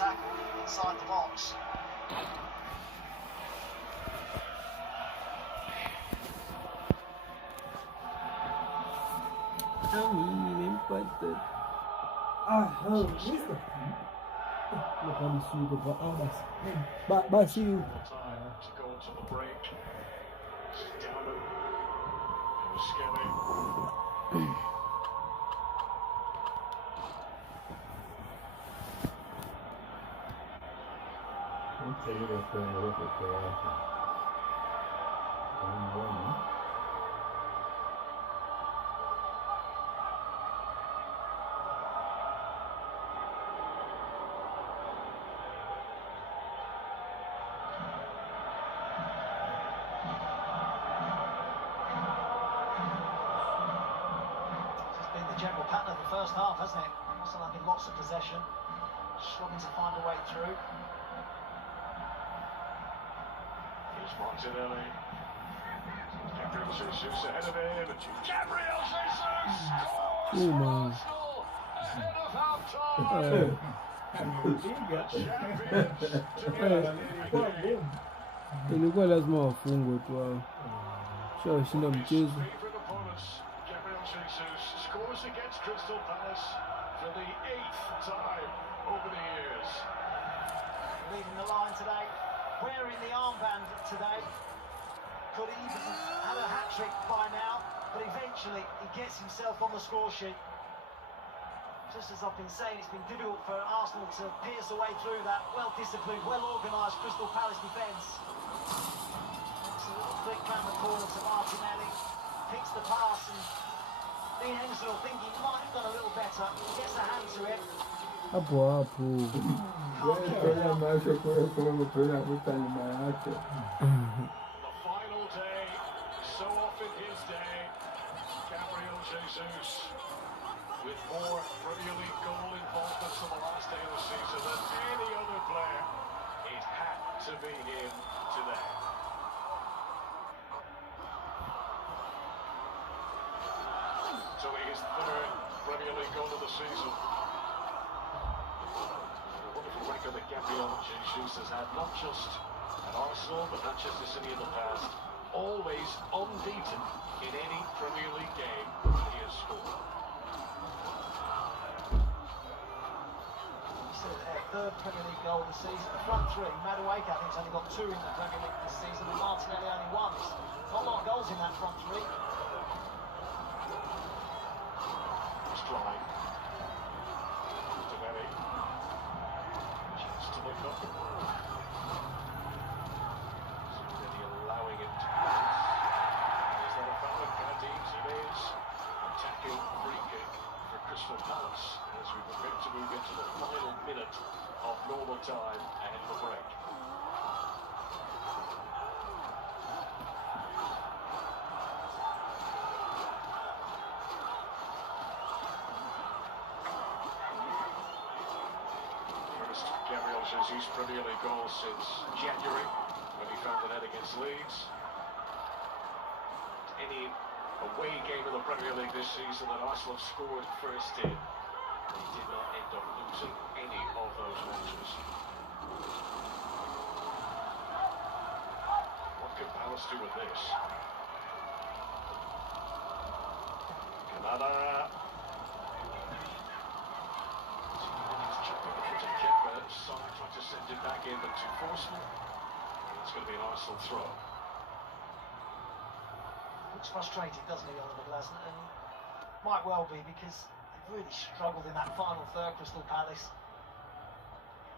tackle inside the box. A mí me importa. Basil. To go to the break. Down it was scary. General pattern of the first half, hasn't it? Also having lots of possession, struggling to find a way through. Here's Martinelli. Gabriel Jesus ahead of him. Gabriel Jesus scores for Arsenal ahead of half-time. Ele igual as mãos fungo atual. Só se não me diz. Gabriel Jesus scores against Crystal Palace for the 8th time over the years. Leading the line today, wearing the armband today. Could even have had a hat-trick by now, but eventually he gets himself on the score sheet. Just as I've been saying, it's been difficult for Arsenal to pierce a way through that well-disciplined, well-organised Crystal Palace defence. It's a little flick round the corner to Martinelli, picks the pass, and Dean Henderson will think he might have done a little better. He gets a hand to it. Apo. The final day, so often his day. Gabriel Jesus with more Premier League goal involvements on the last day of the season than any other player. It had to be him today. So his third Premier League goal of the season. A wonderful record that Gabriel Jesus has had, not just at Arsenal, but Manchester City in the past. Always unbeaten in any Premier League game he has scored. Third Premier League goal of the season. The front three, Madueke I think has only got 2 in the Premier League this season, and Martinelli only 1. There's not a lot of goals in that front three. It's dry. Martinelli. Chance to look up. Already allowing it to pass. Is that a foul of Cadiz? It is. Attacking free kick for Crystal Palace as we prepare to move into the final minute of normal time ahead of the break. First Gabriel Jesus Premier League goal since January when he found the net against Leeds. Any away game in the Premier League this season that Arsenal have scored first in, they did not end up losing any of those matches. What can Palace do with this? Canada. Side tried to send it back in, but too forceful. It's going to be an Arsenal throw. Looks frustrated, doesn't he, Oliver Glasner? And might well be, because they've really struggled in that final third, Crystal Palace.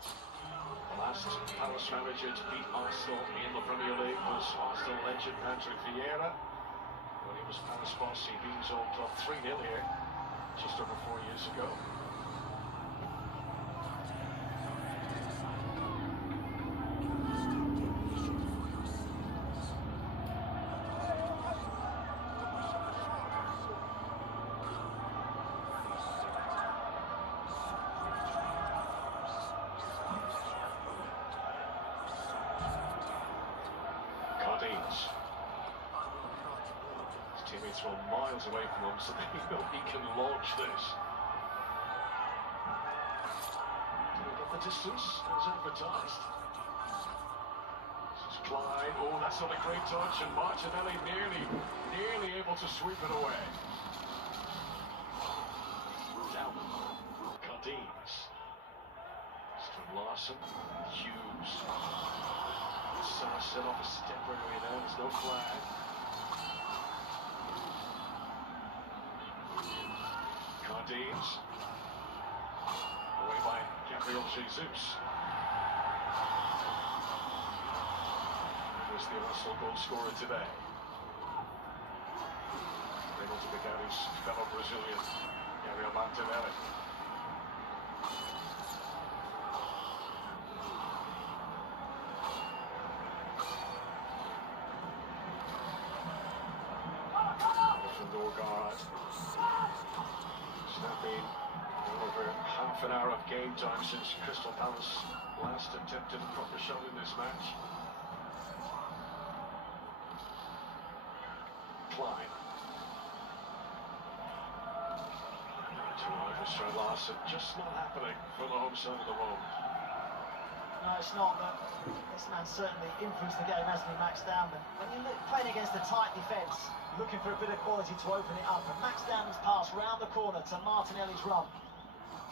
The last Palace manager to beat Arsenal in the Premier League was Arsenal legend Patrick Vieira. When he was Palace boss, he beat his old club 3-0 here just over 4 years ago. His teammates were miles away from him, so they know he can launch this. Did he get the the distance as advertised. This is Clyde. Oh, that's not a great touch, and Martinelli nearly able to sweep it away. Down. Cardines. From Larson. Hughes. Set off a step early there. There's no flag. Cardines. Away by Gabriel Jesus. He was the Arsenal goal scorer today. Able to pick out his fellow Brazilian, Gabriel Martinelli. Over half an hour of game time since Crystal Palace last attempted a proper shot in this match. Klein. Too high for Strand Larson. Just not happening for the home side of the road. No, it's not, but this man certainly influenced the game, hasn't he, Max Downman? When you're playing against a tight defence, looking for a bit of quality to open it up, and Max Downman's pass round the corner to Martinelli's run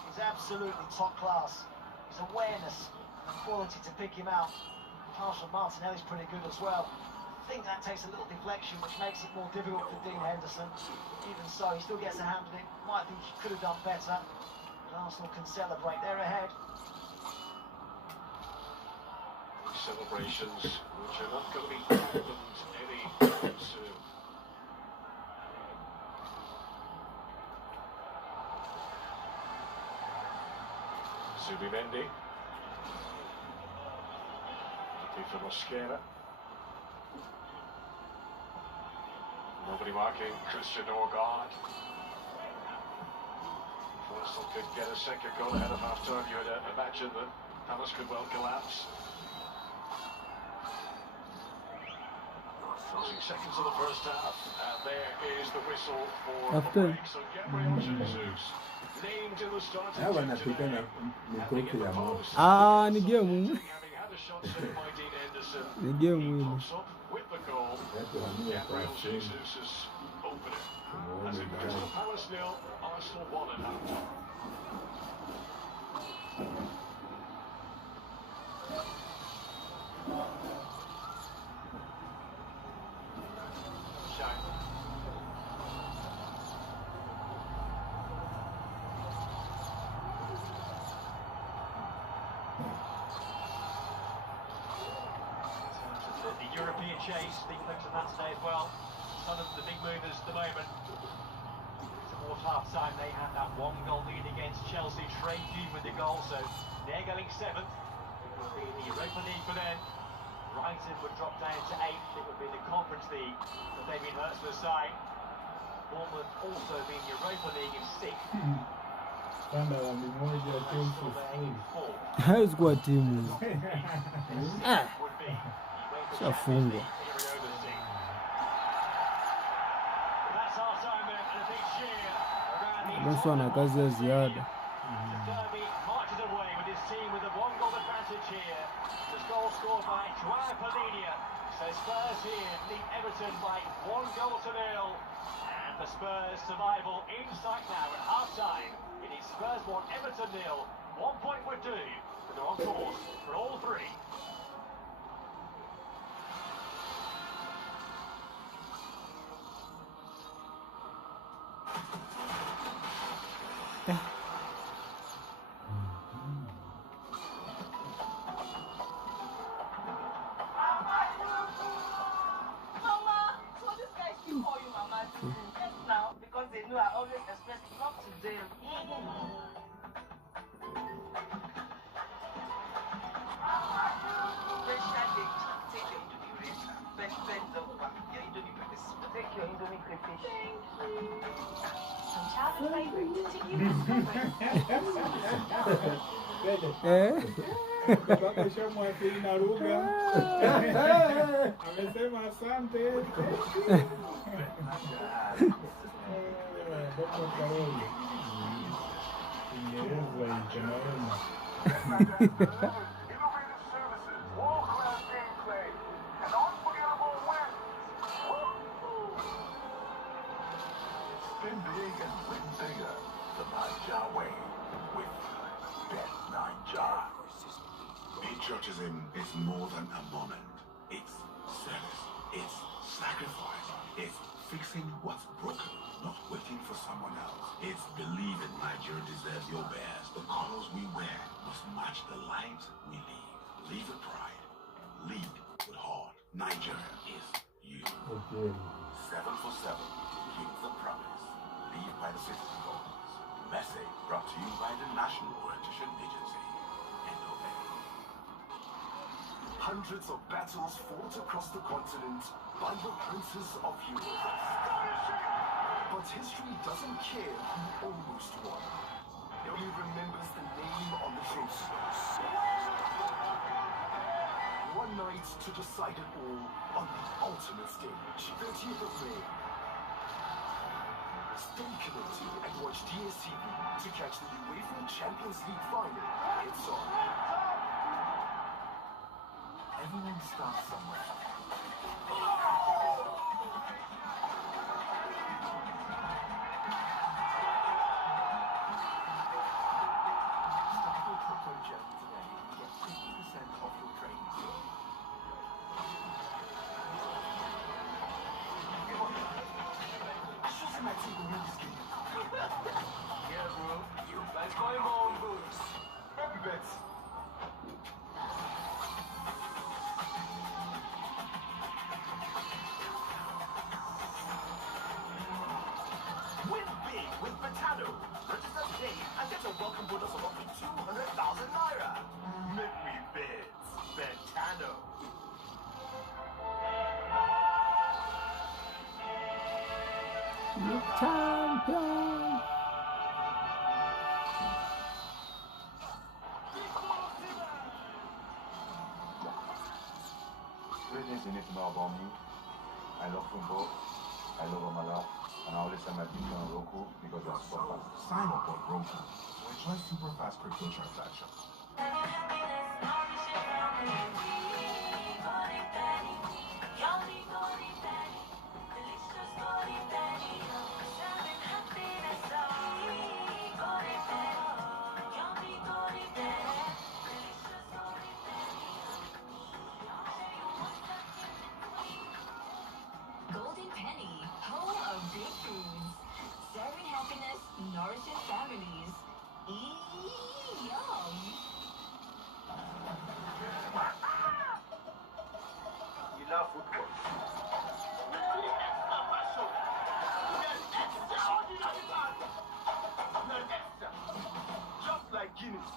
is absolutely top class. His awareness and quality to pick him out. The pass from Martinelli's pretty good as well. I think that takes a little deflection, which makes it more difficult for Dean Henderson. Even so, he still gets a hand on it. Might think he could have done better, but Arsenal can celebrate. They're ahead. Celebrations which are not going to be fathomed any soon. Zubimendi. Happy for Mosquera. Nobody marking Christian Norgard. If Arsenal could get a second goal ahead of half-time, you would imagine that Palace could well collapse. Closing seconds of the first half, and there is the whistle for the break. So Gabriel Jesus named in the starting team today, having in the post, ni game. having had a shot saved by Dean Henderson. Ni game He hili. pops up with the goal. Gabriel Jesus' opener. As in Crystal Palace 0, Arsenal 1 at half-time. European chase, big focus on that today as well. Some of the big movers at the moment. Towards half-time, they had that one goal lead against Chelsea. Trey Dew with the goal, so they're going 7th. It will be the Europa League for them. Brighton would drop down to 8th. It would be the Conference League that they've been hurt to the side. Bournemouth also being Europa League in 6th. Standard ni moja Chelsea Haikuwa timu. Would be Shafungwa. That's our time then, and a big cheer around the Nusu ana kazi ya ziada. Derby marches away with his team with a 1-goal advantage here. The goal scored by Joao Palhinha. So Spurs here lead Everton by 1-0. And the Spurs survival in sight now at half-time. It is Spurs 1, Everton 0. 1 point would do, but they're on course for all three. mpaka shamwasili na lugha amesema asante. Kiingereza innovative services, world-class gameplay, and unforgettable wins. Spin big and win bigger. The 9-jar way with Bet 9-jar. Patriotism is more than a moment. It's service. It's sacrifice. It's fixing what's broken, not waiting for someone else. It's believing Nigeria deserves your best. The colors we wear must match the lives we live. Lead with pride. Lead with heart. Nigeria is you. Okay. 7 for 7. Keep the promise. Lead by the citizen voters. Message brought to you by the National Orientation Agency. Hundreds of battles fought across the continent by the princes of Europe. But history doesn't care who almost won. It only remembers the name on the trophy. One night to decide it all on the ultimate stage. 30th of May. Stay connected and watch DSTV to catch the UEFA Champions League final. It's on. Everyone starts somewhere. Start your Triplo journey today and get 50% off your train. I should say my team will win this game. Yeah, bro. Let's go in my own boots. Happy bets. Register today and get a welcome bonus of up to 200,000 naira. Make me bets. Betano. The champion. Three things you need to know about me. I love football. I love Amala. And I always send my people on Roku because they're super fast. Sign up on Roku to enjoy super fast crypto transactions. Nourishing families. Yum! You love football. Just like Guinness.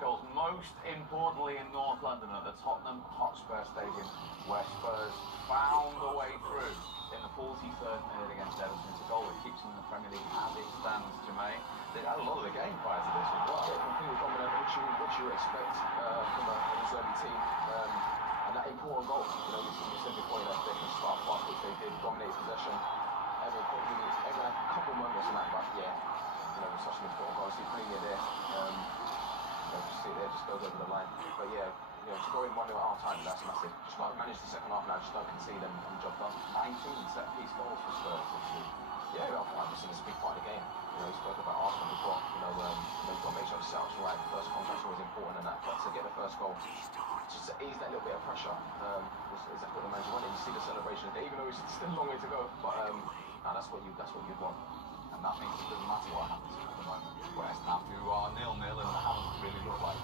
Goals most importantly in North London at the Tottenham Hotspur Stadium, where Spurs found a way through in the 43rd minute against Everton. It's a goal that keeps them in the Premier League as it stands, Jermaine. They had a lot of the game prior to this as well. Completely dominant, which you expect from a reserve team. And that important goal, you said before that they can start fast, which they did, dominate possession. Everyone had a couple moments in that, but yeah, it was such an important goal. See Premier there, just see it there, just goes over the line. But yeah, to go in 1-0 at half time, that's massive. Just not manage the second half now, just don't concede them and job done. 19 set piece goals for Spurs this week. Yeah, I just think it's a big part of the game. He spoke about Arsenal before. You've got to make sure the setup's right. First contact's always important, and that. But to get the first goal, just to ease that little bit of pressure, is exactly what the manager wanted. You see the celebration there, even though it's still a long way to go. But that's what you'd want. And that means it doesn't matter what happens at the moment. West Ham, who are 0-0 and haven't really looked like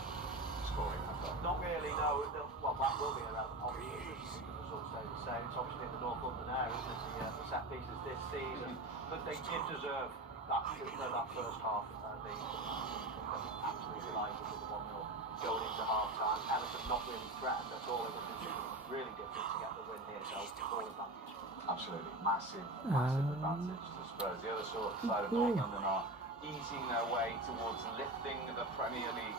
scoring. Not really, no. Well, that will be around obviously if the results stay the same. It's obviously in the North London area, isn't it? The set pieces this season. But they did deserve that first half. They absolutely delighted with the 1-0 going into half time. Everton not really threatened at all. It was really difficult to get the win here, so all advantage. Absolutely. Massive advantage to Spurs. The other side of North London are easing their way towards lifting the Premier League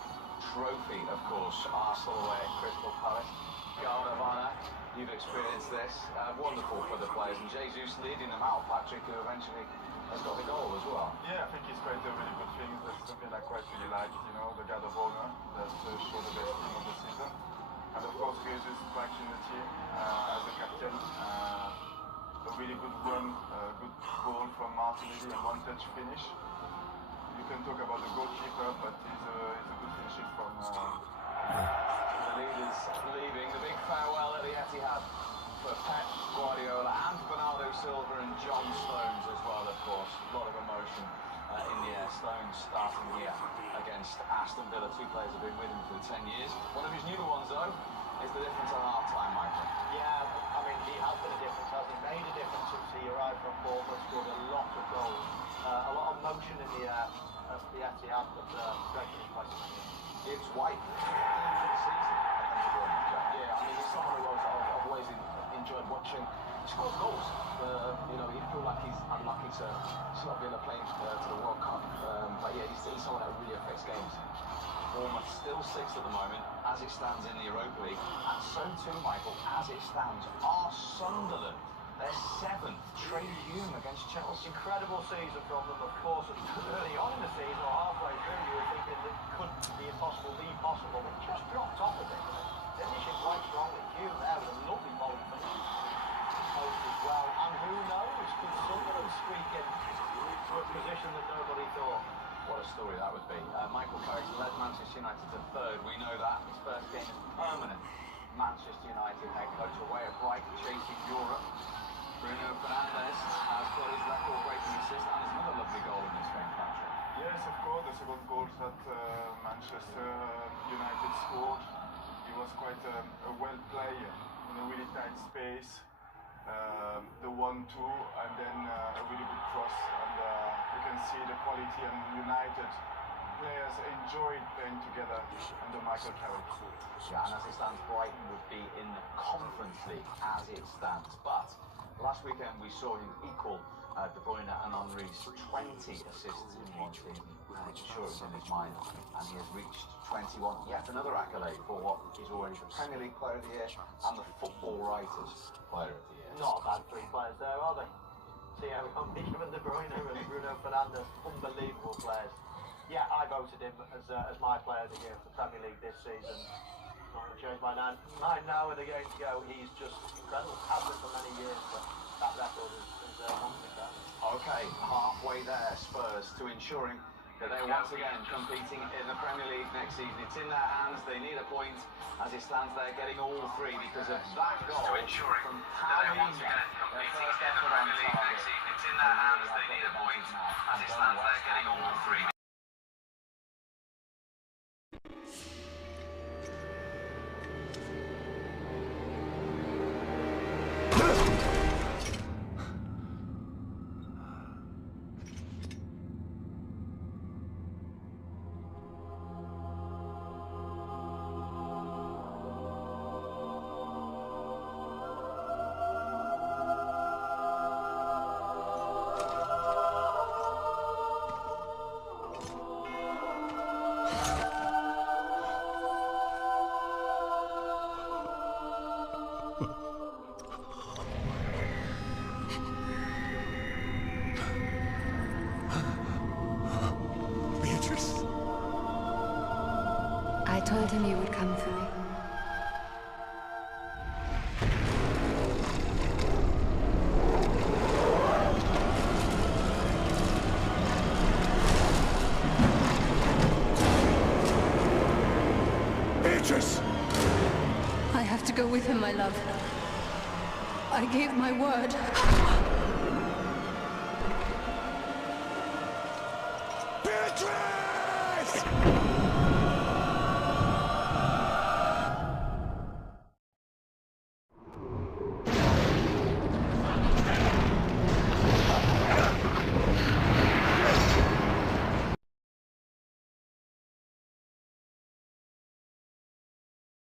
trophy, of course. Arsenal away at Crystal Palace. Guard of honour, you've experienced this. Wonderful for the players. And Jesus leading them out, Patrick, who eventually has got the goal as well. Yeah, I think he's quite a really good thing. That's something I quite really like. The Martinelli a one-touch finish. You can talk about the goalkeeper, but it's a good finishing from. The leaders leaving. The big farewell at the Etihad for Pep Guardiola and Bernardo Silva and John Stones as well, of course. A lot of emotion in the air. Stones starting here against Aston Villa. Two players have been with him for 10 years. One of his newer ones, though, is the difference at half-time, Michael. Yeah, I mean, he has been a difference, hasn't he? Made a difference since he arrived from Bournemouth, scored a lot of goals. A lot of motion in the air at the Etihad, but regularly quite amazing. It's White for the season. Yeah, I mean, he's someone who I've always enjoyed watching. He scores goals. You know, you feel like he's unlucky to not be able to play to the World Cup. But yeah, he's someone that really affects games. Bournemouth still sixth at the moment, as it stands in the Europa League. And so too, Michael, as it stands, are Sunderland. They're seventh. Trey Hume against Chelsea. Incredible season from them, of course. Early on in the season, or halfway through, you were thinking that it could be impossible, the impossible. It just dropped off a bit. Finishing quite strongly. Hume there with a lovely volley finish. Post as well. And who knows, could Sunderland squeak in to a position that nobody thought? What a story that would be. Michael Carrick led Manchester United to third. We know that. His first game as permanent Manchester United head coach, away at Brighton, chasing Europe. Bruno Fernandes has got his record-breaking assist and there's another lovely goal in this game, Patrick. Yes, of course, the second goal that Manchester United scored. He was quite a well player in a really tight space. The 1-2 and then a really good cross, and you can see the quality, and United players enjoyed playing together under Michael Carrick. Yeah, and as it stands, Brighton would be in the Conference League as it stands. But last weekend we saw him equal De Bruyne and Henry's 20 assists in one season. I'm sure it's in his mind, and he has reached 21. Yet another accolade for what is already the Premier League Player of the Year and the Football Writers Player of the Year. Not a bad three players there, are they? See how Henry and De Bruyne and Bruno Fernandes, unbelievable players. Yeah, I voted him as my Player of the Year for the Premier League this season. Not going to change my mind now with a game to go. He's just incredible. Has been for many years, but that record is incredible. Okay, halfway there, Spurs, to ensuring that they're once again competing in the Premier League next season. It's in their hands. They need a point. As it stands, they're getting all three because of that goal from Harry. Once again competing in the Premier League next season. It's in their hands. They need a point. As it stands, they're getting all three. I told him you would come for me. Beatrice! I have to go with him, my love. I gave my word. Beatrice!